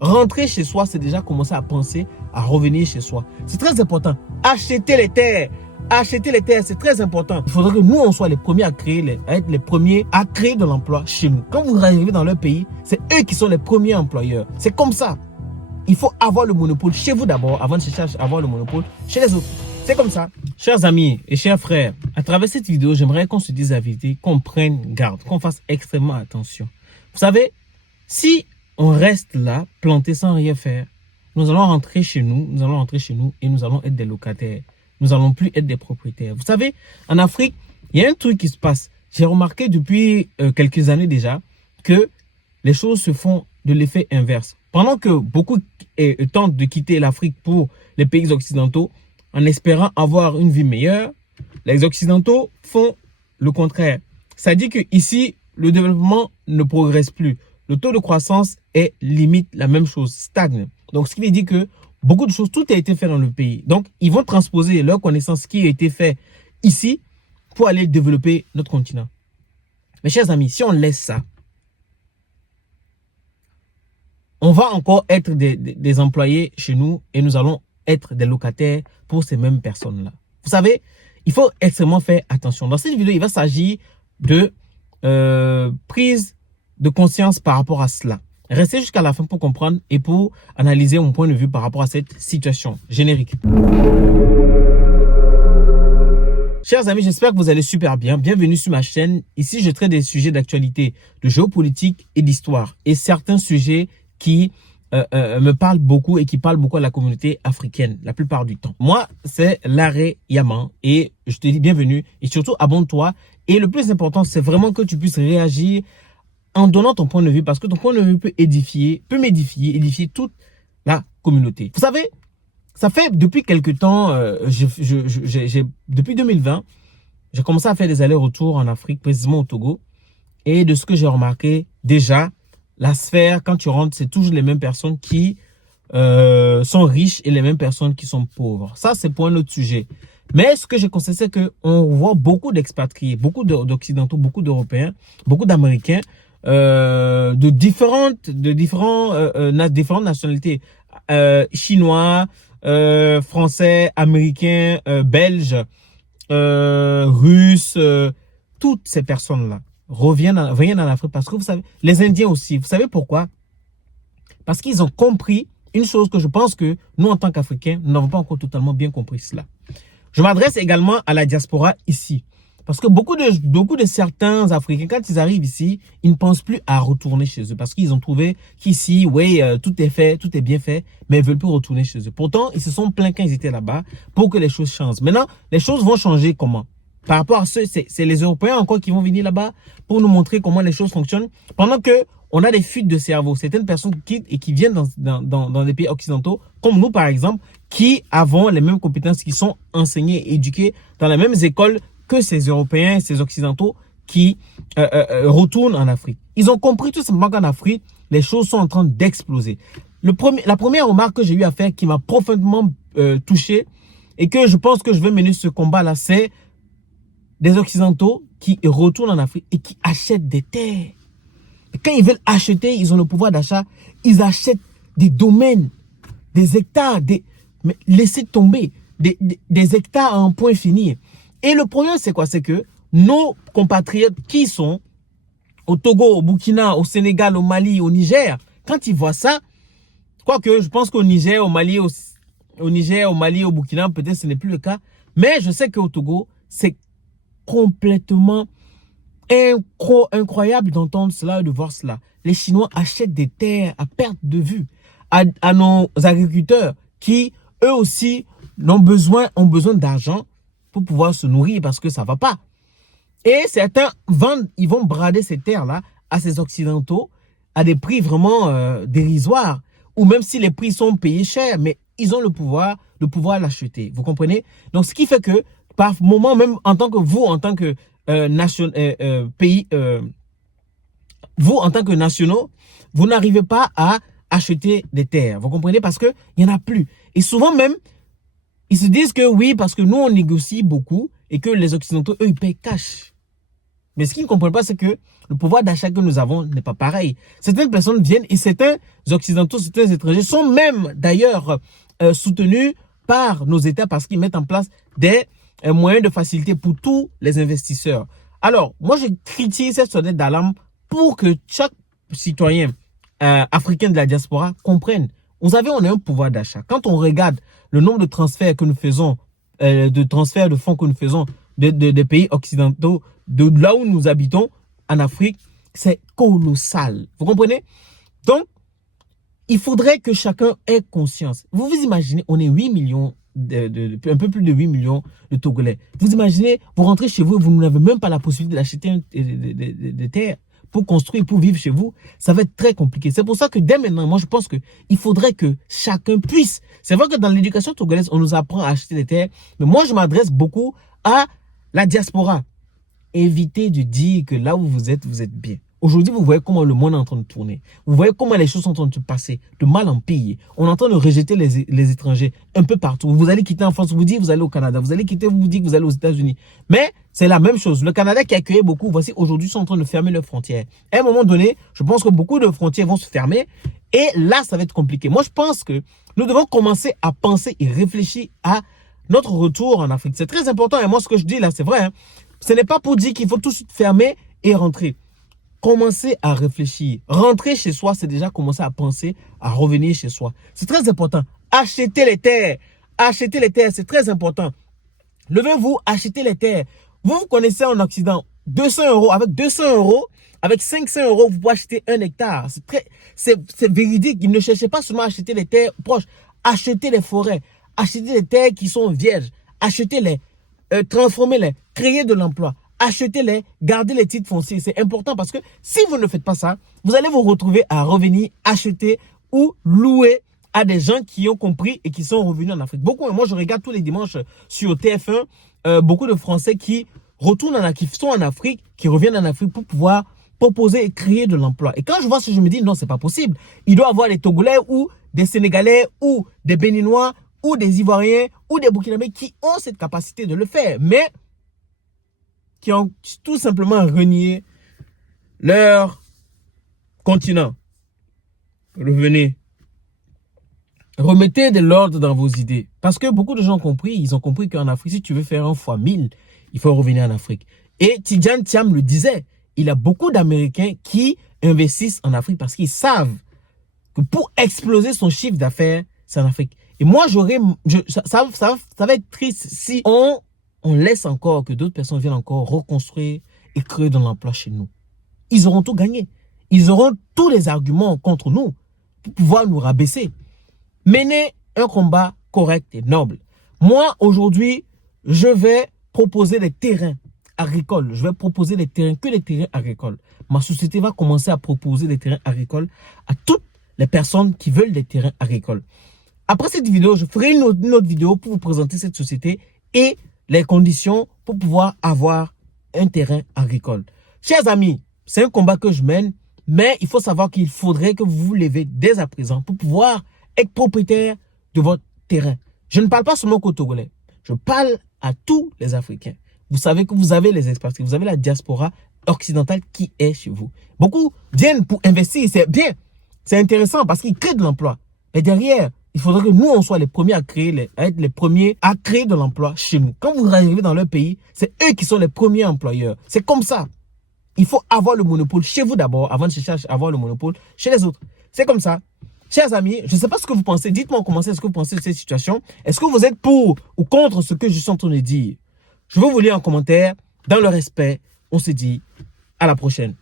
Rentrer chez soi, c'est déjà commencer à penser à revenir chez soi. C'est très important. Acheter les terres. Acheter les terres, c'est très important. Il faudrait que nous, on soit les premiers à créer, à être les premiers à créer de l'emploi chez nous. Quand vous arrivez dans leur pays, c'est eux qui sont les premiers employeurs. C'est comme ça. Il faut avoir le monopole chez vous d'abord, avant de chercher à avoir le monopole chez les autres. C'est comme ça. Chers amis et chers frères, à travers cette vidéo, j'aimerais qu'on se dise la vérité, qu'on prenne garde, qu'on fasse extrêmement attention. Vous savez, si on reste là, planté sans rien faire, nous allons rentrer chez nous, et nous allons être des locataires. Nous n'allons plus être des propriétaires. Vous savez, en Afrique, il y a un truc qui se passe. J'ai remarqué depuis quelques années déjà que les choses se font de l'effet inverse. Pendant que beaucoup tentent de quitter l'Afrique pour les pays occidentaux en espérant avoir une vie meilleure, les Occidentaux font le contraire. Ça dit que ici, le développement ne progresse plus. Le taux de croissance est limite la même chose, stagne. Donc, ce qui veut dire que beaucoup de choses, tout a été fait dans le pays. Donc, ils vont transposer leurs connaissances qui a été fait ici pour aller développer notre continent. Mes chers amis, si on laisse ça, on va encore être des employés chez nous et nous allons être des locataires pour ces mêmes personnes-là. Vous savez, il faut extrêmement faire attention. Dans cette vidéo, il va s'agir de prise de conscience par rapport à cela. Restez jusqu'à la fin pour comprendre et pour analyser mon point de vue par rapport à cette situation. Générique. Chers amis, j'espère que vous allez super bien. Bienvenue sur ma chaîne. Ici, je traite des sujets d'actualité, de géopolitique et d'histoire. Et certains sujets qui me parlent beaucoup et qui parlent beaucoup à la communauté africaine la plupart du temps. Moi, c'est Larry Yaman et je te dis bienvenue et surtout abonne-toi. Et le plus important, c'est vraiment que tu puisses réagir en donnant ton point de vue parce que ton point de vue peut m'édifier, édifier toute la communauté. Vous savez, ça fait depuis quelque temps, depuis 2020, j'ai commencé à faire des allers-retours en Afrique, précisément au Togo. Et de ce que j'ai remarqué, déjà, la sphère, quand tu rentres, c'est toujours les mêmes personnes qui sont riches et les mêmes personnes qui sont pauvres. Ça, c'est pour un autre sujet. Mais ce que j'ai constaté, c'est qu'on voit beaucoup d'expatriés, beaucoup d'Occidentaux, beaucoup d'Européens, beaucoup d'Américains, de différentes nationalités, chinois, français, américains, belges, russes, toutes ces personnes-là reviennent en Afrique parce que vous savez, les Indiens aussi, vous savez pourquoi? Parce qu'ils ont compris une chose que je pense que nous, en tant qu'Africains, nous n'avons pas encore totalement bien compris cela. Je m'adresse également à la diaspora ici. Parce que beaucoup de certains Africains, quand ils arrivent ici, ils ne pensent plus à retourner chez eux. Parce qu'ils ont trouvé qu'ici, oui, tout est fait, tout est bien fait, mais ils ne veulent plus retourner chez eux. Pourtant, ils se sont plaints quand ils étaient là-bas pour que les choses changent. Maintenant, les choses vont changer comment? Par rapport à ceux, c'est les Européens encore qui vont venir là-bas pour nous montrer comment les choses fonctionnent. Pendant que on a des fuites de cerveau. Certaines personnes quittent et qui viennent dans des pays occidentaux, comme nous par exemple, qui avons les mêmes compétences, qui sont enseignés et éduqués dans les mêmes écoles que ces Européens, ces Occidentaux qui retournent en Afrique. Ils ont compris tout simplement qu'en Afrique, les choses sont en train d'exploser. La première remarque que j'ai eu à faire qui m'a profondément touché et que je pense que je vais mener ce combat-là, c'est des Occidentaux qui retournent en Afrique et qui achètent des terres. Et quand ils veulent acheter, ils ont le pouvoir d'achat, ils achètent des domaines, des hectares, mais laissez tomber, des hectares à un point fini. Et le problème, c'est quoi? C'est que nos compatriotes qui sont au Togo, au Burkina, au Sénégal, au Mali, au Niger, quand ils voient ça, quoique je pense qu'au Niger, au Mali, au Burkina, peut-être ce n'est plus le cas, mais je sais qu'au Togo, c'est complètement incroyable d'entendre cela et de voir cela. Les Chinois achètent des terres à perte de vue à nos agriculteurs qui, eux aussi, ont besoin d'argent pour pouvoir se nourrir parce que ça ne va pas. Et certains ils vont brader ces terres-là à ces Occidentaux à des prix vraiment dérisoires. Ou même si les prix sont payés cher, mais ils ont le pouvoir l'acheter. Vous comprenez? Donc, ce qui fait que, par moment, même en tant que vous, en tant que vous, en tant que nationaux, vous n'arrivez pas à acheter des terres. Vous comprenez? Parce qu'il n'y en a plus. Et souvent même, ils se disent que oui, parce que nous, on négocie beaucoup et que les Occidentaux, eux, ils payent cash. Mais ce qu'ils ne comprennent pas, c'est que le pouvoir d'achat que nous avons n'est pas pareil. Certaines personnes viennent et certains occidentaux, certains étrangers sont même d'ailleurs soutenus par nos États parce qu'ils mettent en place des moyens de facilité pour tous les investisseurs. Alors, moi, je critique cette sonnette d'alarme pour que chaque citoyen africain de la diaspora comprenne. Vous savez, on a un pouvoir d'achat. Quand on regarde le nombre de transferts que nous faisons, de transferts de fonds que nous faisons des pays occidentaux, de là où nous habitons, en Afrique, c'est colossal. Vous comprenez? Donc, il faudrait que chacun ait conscience. Vous vous imaginez, on est 8 millions, un peu plus de 8 millions de Togolais. Vous imaginez, vous rentrez chez vous et vous n'avez même pas la possibilité d'acheter des terres pour construire, pour vivre chez vous. Ça va être très compliqué. C'est pour ça que dès maintenant, moi je pense qu'il faudrait que chacun puisse. C'est vrai que dans l'éducation togolaise, on nous apprend à acheter des terres. Mais moi je m'adresse beaucoup à la diaspora. Évitez de dire que là où vous êtes bien. Aujourd'hui, vous voyez comment le monde est en train de tourner. Vous voyez comment les choses sont en train de se passer, de mal en pire. On est en train de rejeter les étrangers un peu partout. Vous allez quitter en France, vous dites que vous allez au Canada. Vous allez quitter, vous dites que vous allez aux États-Unis. Mais c'est la même chose. Le Canada qui accueillait beaucoup, voici aujourd'hui, sont en train de fermer leurs frontières. À un moment donné, je pense que beaucoup de frontières vont se fermer. Et là, ça va être compliqué. Moi, je pense que nous devons commencer à penser et réfléchir à notre retour en Afrique. C'est très important. Et moi, ce que je dis là, c'est vrai. Hein. Ce n'est pas pour dire qu'il faut tout de suite fermer et rentrer. Commencer à réfléchir. Rentrer chez soi, c'est déjà commencer à penser à revenir chez soi. C'est très important. Achetez les terres. Achetez les terres, c'est très important. Levez-vous, achetez les terres. Vous connaissez en Occident, 200 €, avec 200 €, avec 500 €, vous pouvez acheter 1 hectare. C'est véridique. Ne cherchez pas seulement à acheter les terres proches. Achetez les forêts. Achetez les terres qui sont vierges. Achetez-les. Transformez-les. Créez de l'emploi. Achetez-les, gardez les titres fonciers. C'est important parce que si vous ne faites pas ça, vous allez vous retrouver à revenir acheter ou louer à des gens qui ont compris et qui sont revenus en Afrique. Beaucoup, moi je regarde tous les dimanches sur TF1, beaucoup de Français qui retournent qui sont en Afrique, qui reviennent en Afrique pour pouvoir proposer et créer de l'emploi. Et quand je vois ça, je me dis non, c'est pas possible. Il doit y avoir des Togolais ou des Sénégalais ou des Béninois ou des Ivoiriens ou des Burkinabés qui ont cette capacité de le faire. Mais qui ont tout simplement renié leur continent. Revenez. Remettez de l'ordre dans vos idées. Parce que beaucoup de gens ont compris, ils ont compris qu'en Afrique, si tu veux faire 1 fois 1000, il faut revenir en Afrique. Et Tidjane Thiam le disait, il y a beaucoup d'Américains qui investissent en Afrique parce qu'ils savent que pour exploser son chiffre d'affaires, c'est en Afrique. Et moi, ça va être triste si on laisse encore que d'autres personnes viennent encore reconstruire et créer de l'emploi chez nous. Ils auront tout gagné. Ils auront tous les arguments contre nous pour pouvoir nous rabaisser. Menez un combat correct et noble. Moi, aujourd'hui, je vais proposer des terrains agricoles. Je vais proposer des terrains, que des terrains agricoles. Ma société va commencer à proposer des terrains agricoles à toutes les personnes qui veulent des terrains agricoles. Après cette vidéo, je ferai une autre vidéo pour vous présenter cette société et les conditions pour pouvoir avoir un terrain agricole. Chers amis, c'est un combat que je mène, mais il faut savoir qu'il faudrait que vous vous levez dès à présent pour pouvoir être propriétaire de votre terrain. Je ne parle pas seulement qu'aux Togolais, je parle à tous les Africains. Vous savez que vous avez les expatriés, vous avez la diaspora occidentale qui est chez vous. Beaucoup viennent pour investir, c'est bien, c'est intéressant parce qu'ils créent de l'emploi. Mais derrière, il faudrait que nous, on soit les premiers à être les premiers à créer de l'emploi chez nous. Quand vous arrivez dans leur pays, c'est eux qui sont les premiers employeurs. C'est comme ça. Il faut avoir le monopole chez vous d'abord, avant de chercher à avoir le monopole chez les autres. C'est comme ça. Chers amis, je ne sais pas ce que vous pensez. Dites-moi en commentaire ce que vous pensez de cette situation. Est-ce que vous êtes pour ou contre ce que je suis en train de dire? Je veux vous lire en commentaire. Dans le respect, on se dit à la prochaine.